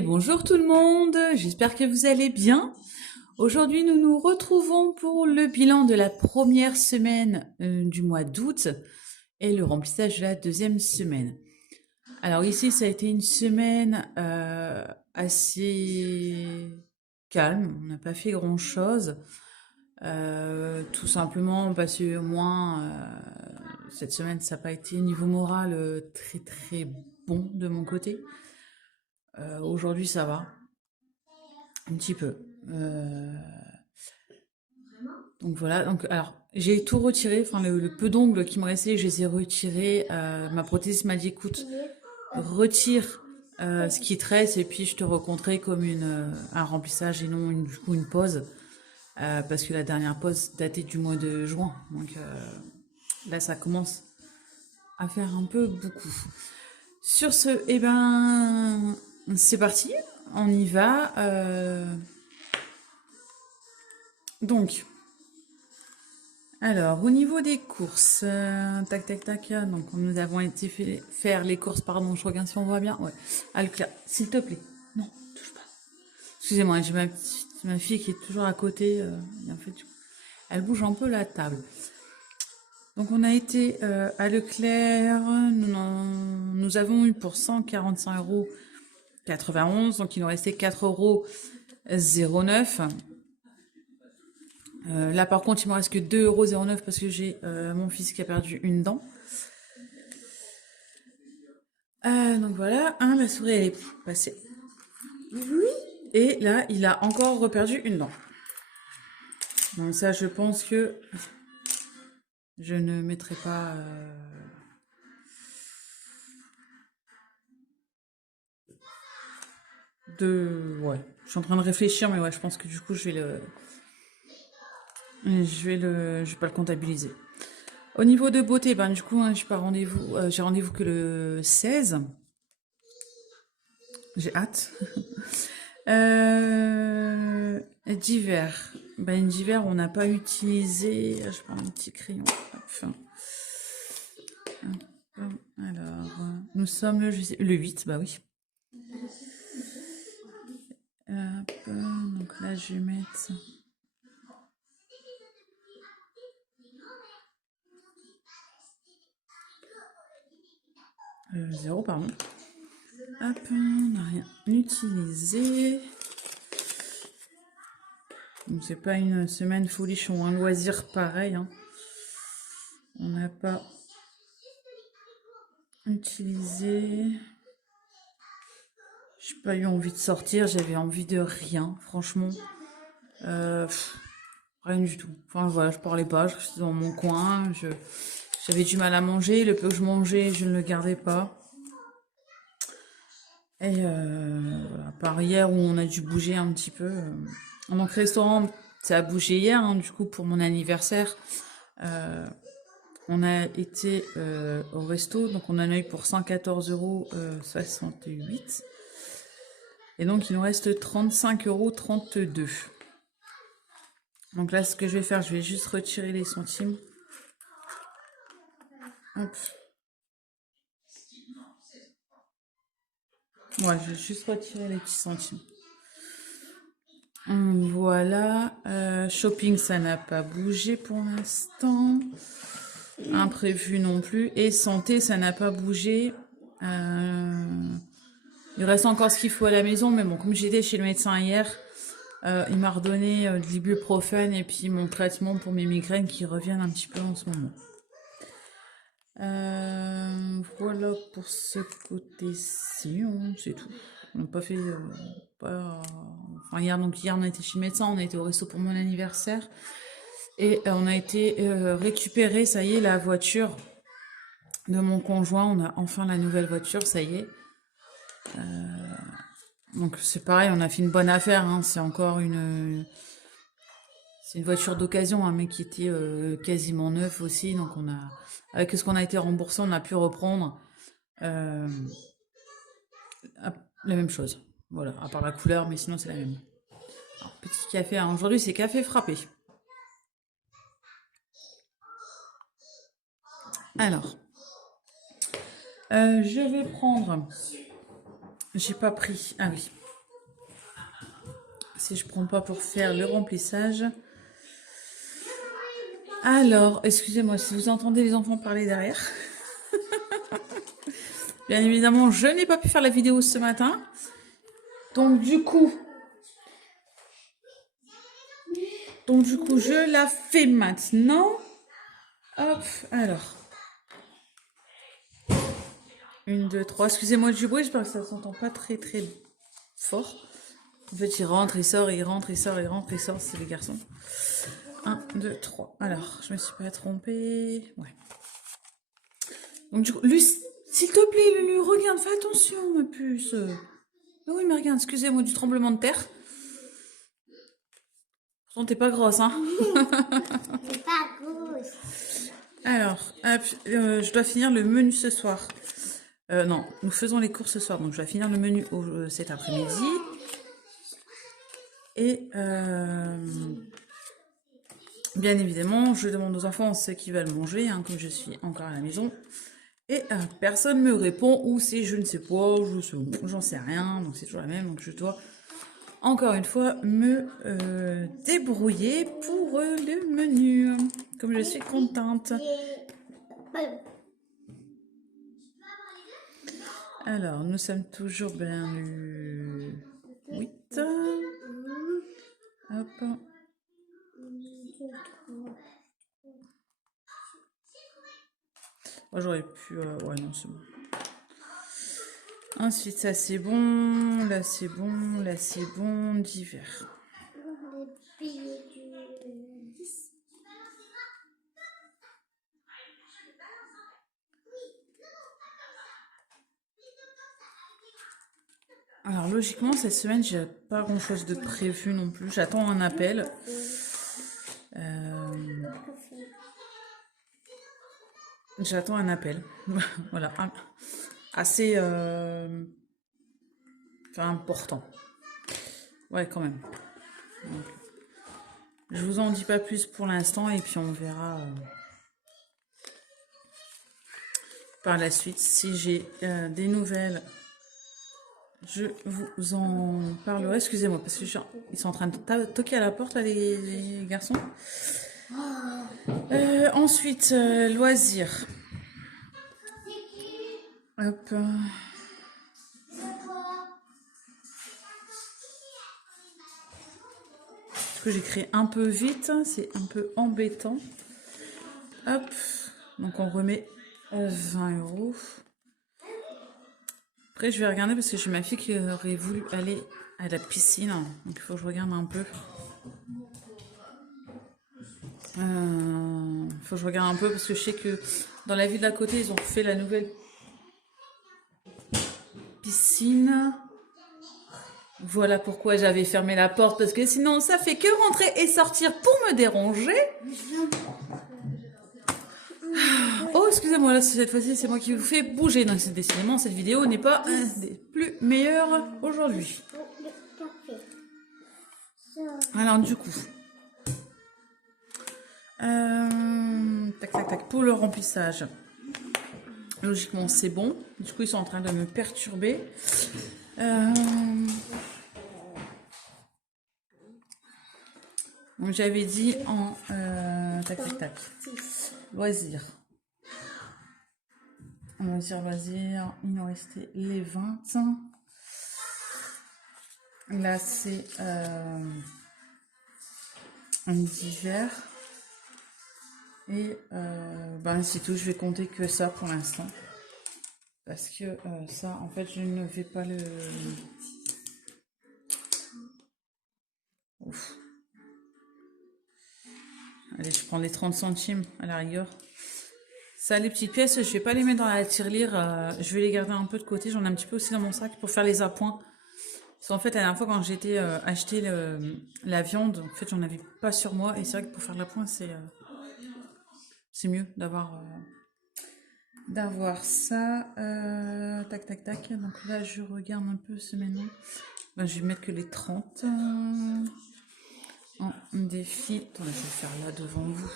Et bonjour tout le monde, j'espère que vous allez bien. Aujourd'hui, nous nous retrouvons pour le bilan de la première semaine du mois d'août et le remplissage de la deuxième semaine. Alors ici, ça a été une semaine assez calme, on n'a pas fait grand-chose. Tout simplement parce que au moins, cette semaine, ça n'a pas été niveau moral très très bon de mon côté. Aujourd'hui, ça va. Un petit peu. Euh, donc voilà. Donc alors j'ai tout retiré. Enfin le peu d'ongles qui me restait, je les ai retirés. Ma prothésiste m'a dit écoute, retire ce qui te reste et puis je te recompterai comme un remplissage et non du coup une pause. Parce que la dernière pause datait du mois de juin. Donc là ça commence à faire un peu beaucoup. Sur ce, eh ben c'est parti. On y va. Donc, alors, au niveau des courses, tac, tac, tac, donc nous avons été faire les courses, pardon, je regarde si on voit bien. Ouais. Alcla, s'il te plaît. Non, touche pas. Excusez-moi, j'ai ma fille qui est toujours à côté. Et en fait, elle bouge un peu la table. Donc, on a été à Leclerc. Nous avons eu pour 145,91 €. Donc, il nous restait 4,09 €. Là, par contre, il me reste que 2,09 € parce que j'ai mon fils qui a perdu une dent. Donc voilà, la souris elle est passée. Oui. Et là, il a encore reperdu une dent. Donc ça, je pense que je ne mettrai pas... Ouais, je suis en train de réfléchir, mais ouais, je pense que du coup, je vais pas le comptabiliser. Au niveau de beauté, ben du coup, hein, j'ai rendez-vous que le 16. J'ai hâte. D'hiver. Ben, d'hiver, on n'a pas utilisé. Je prends un petit crayon. Enfin, alors, nous sommes le 8, bah oui. Donc là, je vais mettre. Zéro, pardon. Hop, on n'a rien utilisé. Donc c'est pas une semaine folichon, un loisir pareil. Hein. On n'a pas utilisé. J'ai pas eu envie de sortir, j'avais envie de rien, franchement. Rien du tout. Enfin voilà, je parlais pas, je restais dans mon coin, j'avais du mal à manger, le peu que je mangeais, je ne le gardais pas. Et voilà, par hier où on a dû bouger un petit peu. Donc restaurant, ça a bougé hier, hein, du coup pour mon anniversaire. On a été au resto, donc on en a eu pour 114,68 €. Et donc il nous reste 35,32 €. Donc là, ce que je vais faire, je vais juste retirer les centimes. Hop. Ouais, je vais juste retirer les petits centimes. Voilà. Shopping, ça n'a pas bougé pour l'instant. Imprévu non plus. Et santé, ça n'a pas bougé. Il reste encore ce qu'il faut à la maison, mais bon, comme j'étais chez le médecin hier, il m'a redonné de l'ibuprofène et puis mon traitement pour mes migraines qui reviennent un petit peu en ce moment. Voilà pour ce côté-ci, hein, c'est tout. On n'a pas fait... Enfin, hier, on a été chez le médecin, on a été au resto pour mon anniversaire. Et on a été récupérer, ça y est, la voiture de mon conjoint. On a enfin la nouvelle voiture, ça y est. Donc c'est pareil, on a fait une bonne affaire. Hein, c'est encore c'est une voiture d'occasion, hein, mais qui était quasiment neuf aussi. Donc avec ce qu'on a été remboursé, on a pu reprendre la même chose. Voilà, à part la couleur, mais sinon c'est la même. Alors, petit café, hein, aujourd'hui c'est café frappé. Alors, je vais prendre... J'ai pas pris... Ah oui. si je prends pas pour faire le remplissage. Alors, excusez-moi si vous entendez les enfants parler derrière. Bien évidemment, je n'ai pas pu faire la vidéo ce matin. Donc du coup, je la fais maintenant. Hop, alors. 1, 2, 3. Excusez-moi du bruit, j'espère que ça ne s'entend pas très très fort. En fait, il rentre, il sort, il rentre, il sort, il rentre, il sort, c'est les garçons. 1, 2, 3. Alors, je me suis pas trompée. Ouais. Donc du coup, s'il te plaît, Lulu, regarde, fais attention, ma puce. Ah oui, mais regarde, excusez-moi du tremblement de terre. Pourtant, t'es pas grosse, hein. T'es pas grosse. Alors, hop, je dois finir le menu ce soir. Non, nous faisons les courses ce soir, donc je dois finir le menu cet après-midi. Et bien évidemment, je demande aux enfants ce qu'ils veulent manger, hein, comme je suis encore à la maison. Et personne me répond, ou c'est je ne sais pas, j'en sais rien, donc c'est toujours la même, donc je dois encore une fois me débrouiller pour le menu, comme je suis contente. Alors, nous sommes toujours bien le 8. Hop. Moi, j'aurais pu... ouais, non, c'est bon. Ensuite, ça, c'est bon. Là, c'est bon. Là, c'est bon. Divers. Alors, logiquement, cette semaine, j'ai pas grand-chose de prévu non plus. J'attends un appel. J'attends un appel. Voilà. Assez... enfin, important. Ouais, quand même. Donc, je vous en dis pas plus pour l'instant et puis on verra par la suite. Si j'ai des nouvelles, je vous en parlerai. Excusez-moi, parce que ils sont en train de toquer à la porte, là, les garçons. Ensuite, loisirs. Hop. Que j'écris un peu vite, c'est un peu embêtant. Hop, donc on remet 20 €. Après, je vais regarder parce que j'ai ma fille qui aurait voulu aller à la piscine, donc il faut que je regarde un peu. Faut que je regarde un peu parce que je sais que dans la ville d'à côté, ils ont fait la nouvelle piscine. Voilà pourquoi j'avais fermé la porte, parce que sinon ça fait que rentrer et sortir pour me déranger. Oh, excusez-moi, là, cette fois-ci, c'est moi qui vous fais bouger. Donc, décidément, cette vidéo n'est pas des plus meilleures aujourd'hui. Alors, du coup, tac, tac, tac, pour le remplissage, logiquement, c'est bon. Du coup, ils sont en train de me perturber. Donc, j'avais dit en tac, tac, tac, loisirs. Loisirs, il nous restait les 20. Là, c'est un divers. Et ben, c'est tout, je vais compter que ça pour l'instant. Parce que ça, en fait, je ne vais pas le... Ouf. Allez, je prends les 30 centimes à la rigueur. Ça, les petites pièces, je vais pas les mettre dans la tirelire. Je vais les garder un peu de côté. J'en ai un petit peu aussi dans mon sac pour faire les appoints. Parce qu'en fait, la dernière fois, quand j'étais acheté la viande, en fait, j'en avais pas sur moi. Et c'est vrai que pour faire l'appoint, c'est mieux d'avoir ça. Tac, tac, tac. Donc là, je regarde un peu ce menu. Ben, je vais mettre que les 30. En défi, attendez, je vais faire là devant vous.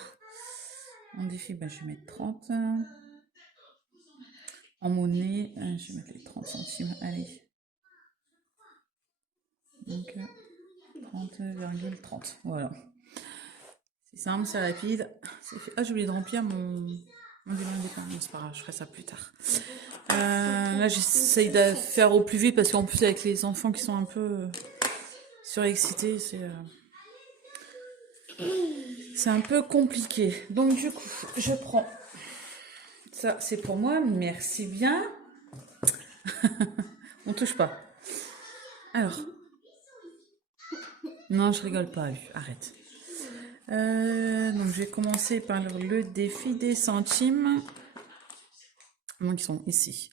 En défi, ben, je vais mettre 30. En monnaie, je vais mettre les 30 centimes. Allez. Donc, 30,30. Voilà. C'est simple, c'est rapide. C'est fait. Ah, j'ai oublié de remplir mon bilan d'épargne. C'est pas grave, je ferai ça plus tard. Là, j'essaye de faire au plus vite parce qu'en plus, avec les enfants qui sont un peu surexcités, c'est un peu compliqué. Donc, du coup, je prends. Ça, c'est pour moi. Merci bien. On touche pas. Alors. Non, je rigole pas, lui. Arrête. Donc, je vais commencer par le défi des centimes. Donc, ils sont ici.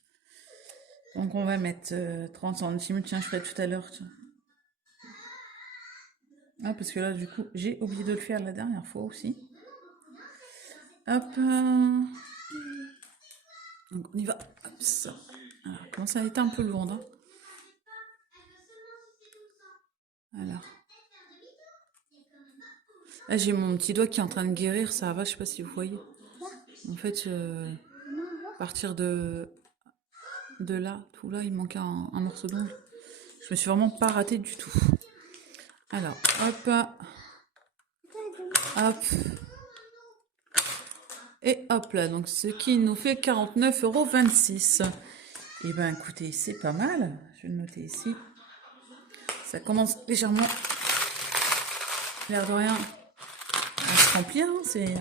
Donc, on va mettre 30 centimes. Tiens, je ferai tout à l'heure. Ah, parce que là, du coup, j'ai oublié de le faire la dernière fois aussi. Hop. Donc, on y va. Hop, ça. Alors, comment ça a été un peu lourd, hein. Alors. Là, j'ai mon petit doigt qui est en train de guérir, ça va, je sais pas si vous voyez. En fait, à partir de là, tout là, il manquait un morceau d'ongle. Je me suis vraiment pas ratée du tout. Alors, hop. Hop. Et hop là, donc ce qui nous fait 49,26 €. Et ben écoutez, c'est pas mal. Je vais le noter ici. Ça commence légèrement, l'air de rien, à se remplir. Hein. C'est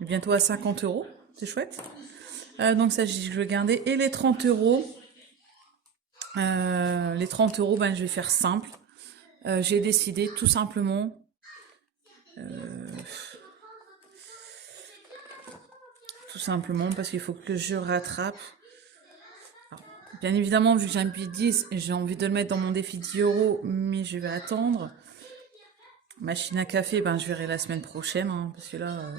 bientôt à 50 €. C'est chouette. Donc ça, je vais garder. Et les 30 €. Les 30 €, ben, je vais faire simple. J'ai décidé tout simplement. Tout simplement parce qu'il faut que je rattrape. Alors, bien évidemment, vu que j'ai un billet de 10, j'ai envie de le mettre dans mon défi 10 €, mais je vais attendre. Machine à café, ben, je verrai la semaine prochaine, hein, parce que là,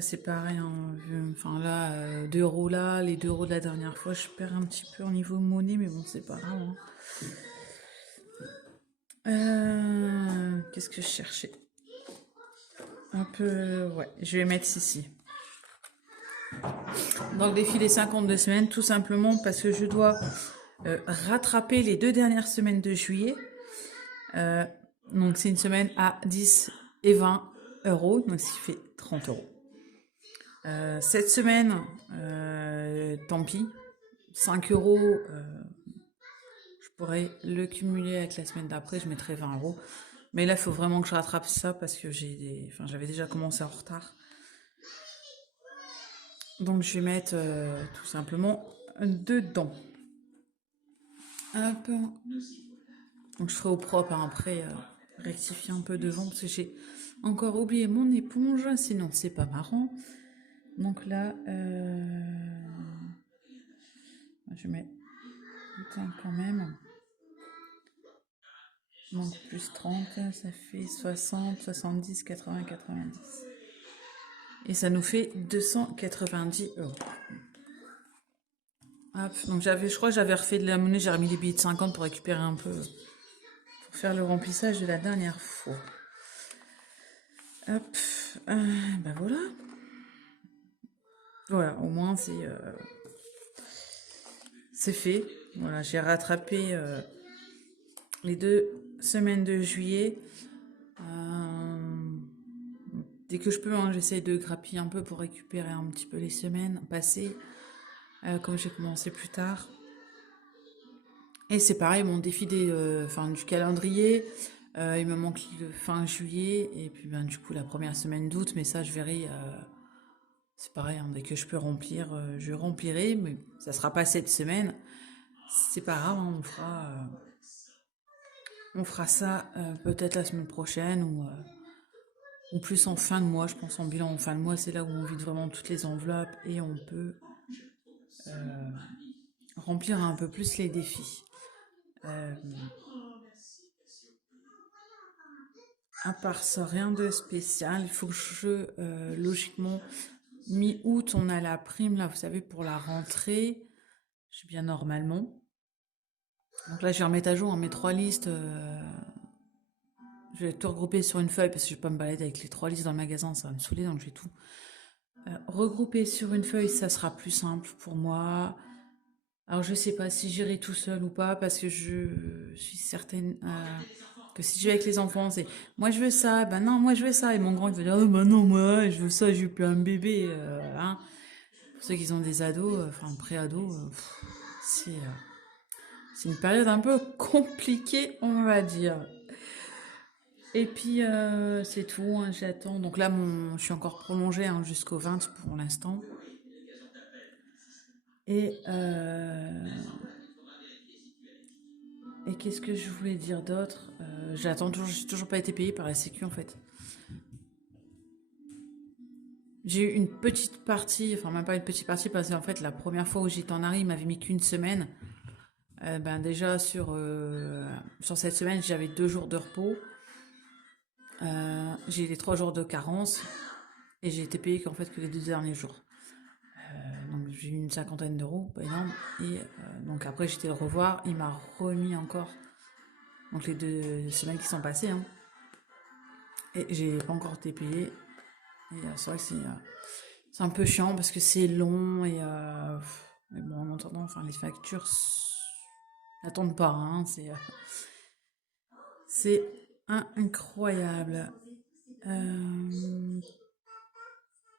c'est pareil. Hein, enfin là, 2 € là, les 2 € de la dernière fois, je perds un petit peu au niveau monnaie, mais bon, c'est pas grave. Hein. Qu'est-ce que je cherchais? Un peu, ouais, je vais mettre ici. Donc défi des 52 semaines, tout simplement parce que je dois rattraper les 2 dernières semaines de juillet. Donc c'est une semaine à 10 et 20 €, donc ce qui fait 30 €. Cette semaine, tant pis, 5 €, je pourrais le cumuler avec la semaine d'après, je mettrai 20 €. Mais là, il faut vraiment que je rattrape ça parce que j'avais déjà commencé en retard. Donc je vais mettre tout simplement dedans. Hop. Donc je ferai au propre, hein, après rectifier un peu devant parce que j'ai encore oublié mon éponge, sinon c'est pas marrant. Donc là, je mets putain quand même. Donc plus 30, ça fait 60, 70, 80, 90. Et ça nous fait 290 €. Hop, donc je crois que j'avais refait de la monnaie, j'ai remis les billets de 50 pour récupérer un peu, pour faire le remplissage de la dernière fois. Hop, ben voilà. Voilà, au moins c'est fait. Voilà, j'ai rattrapé les 2 semaines de juillet. Dès que je peux, hein, j'essaye de grappiller un peu pour récupérer un petit peu les semaines passées, comme j'ai commencé plus tard. Et c'est pareil, mon défi du calendrier, il me manque le fin juillet, et puis ben, du coup la première semaine d'août, mais ça je verrai, c'est pareil, hein, dès que je peux remplir, je remplirai, mais ça sera pas cette semaine, c'est pas grave, hein, on fera ça peut-être la semaine prochaine, ou plus en fin de mois, je pense en bilan en fin de mois, c'est là où on vide vraiment toutes les enveloppes, et on peut remplir un peu plus les défis. À part ça, rien de spécial. Il faut que logiquement, mi-août, on a la prime, là, vous savez, pour la rentrée. Je suis bien normalement. Donc là, je vais remettre à jour mes 3 listes. Je vais tout regrouper sur une feuille parce que je vais pas me balader avec les 3 listes dans le magasin, ça va me saouler, donc je vais tout regrouper sur une feuille, ça sera plus simple pour moi. Alors je sais pas si j'irai tout seul ou pas parce que je suis certaine que si je vais avec les enfants, c'est moi je veux ça, ben non, moi je veux ça. Et mon grand il va dire oh, ben non, moi je veux ça, j'ai plein de bébés. Hein. Pour ceux qui ont des ados, enfin pré-ados, c'est une période un peu compliquée, on va dire. Et puis c'est tout, hein, j'attends. Donc là, je suis encore prolongée hein, jusqu'au 20 pour l'instant. Et, euh, et qu'est-ce que je voulais dire d'autre J'attends toujours, j'ai toujours pas été payée par la Sécu en fait. J'ai eu une petite partie, enfin même pas une petite partie, parce qu'en fait la première fois où j'étais en arrêt, il m'avait mis qu'une semaine. Ben déjà sur cette semaine, j'avais 2 jours de repos. J'ai les 3 jours de carence et j'ai été payée qu'en fait que les 2 derniers jours. Donc j'ai eu une cinquantaine d'euros, pas énorme. Et donc après j'étais le revoir, il m'a remis encore. Donc les 2 semaines qui sont passées, hein. Et j'ai pas encore été payée. Et c'est vrai que c'est un peu chiant parce que c'est long et mais bon en attendant, enfin les factures n'attendent pas, hein. C'est incroyable. Euh,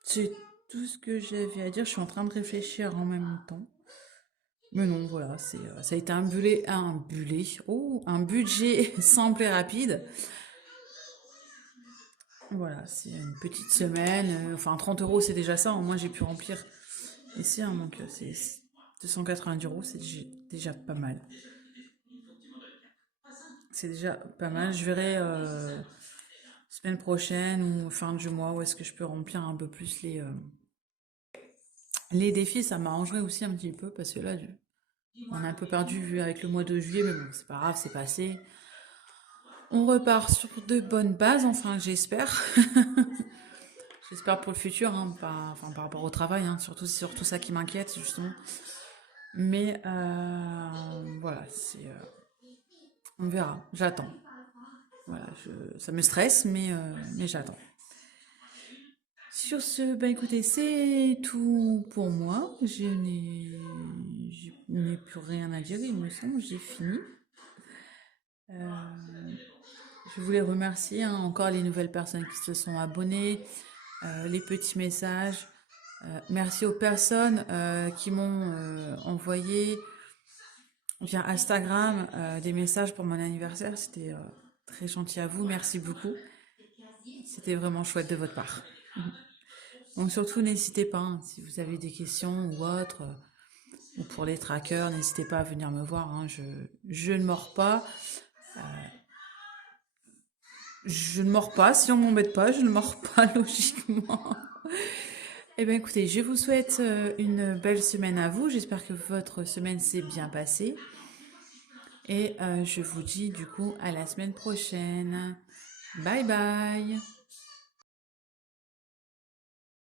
c'est tout ce que j'avais à dire. Je suis en train de réfléchir en même temps. Mais non, voilà, ça a été un budget simple et rapide. Voilà, c'est une petite semaine. Enfin, 30 euros, c'est déjà ça. Au moins, j'ai pu remplir ici. Hein, donc, c'est 290 euros, c'est déjà pas mal. C'est déjà pas mal. Je verrai semaine prochaine ou fin du mois où est-ce que je peux remplir un peu plus les défis. Ça m'arrangerait aussi un petit peu parce que là, on a un peu perdu vu avec le mois de juillet. Mais bon, c'est pas grave, c'est passé. On repart sur de bonnes bases, enfin, j'espère. J'espère pour le futur, hein, enfin, par rapport au travail, hein, surtout, c'est surtout ça qui m'inquiète, justement. Mais voilà, on verra, j'attends. Voilà, ça me stresse, mais j'attends. Sur ce, bah écoutez, c'est tout pour moi. Je n'ai plus rien à dire, il me semble, j'ai fini. Euh, je voulais remercier hein, encore les nouvelles personnes qui se sont abonnées, les petits messages. Merci aux personnes qui m'ont envoyé via Instagram des messages pour mon anniversaire. C'était très gentil à vous. Merci beaucoup. C'était vraiment chouette de votre part. Donc surtout, n'hésitez pas, hein, si vous avez des questions ou autres, ou pour les trackers, n'hésitez pas à venir me voir. Hein, je ne mords pas. Je ne mords pas. Si on m'embête pas, je ne mords pas logiquement. Eh bien écoutez, je vous souhaite une belle semaine à vous. J'espère que votre semaine s'est bien passée. Et je vous dis du coup à la semaine prochaine. Bye bye.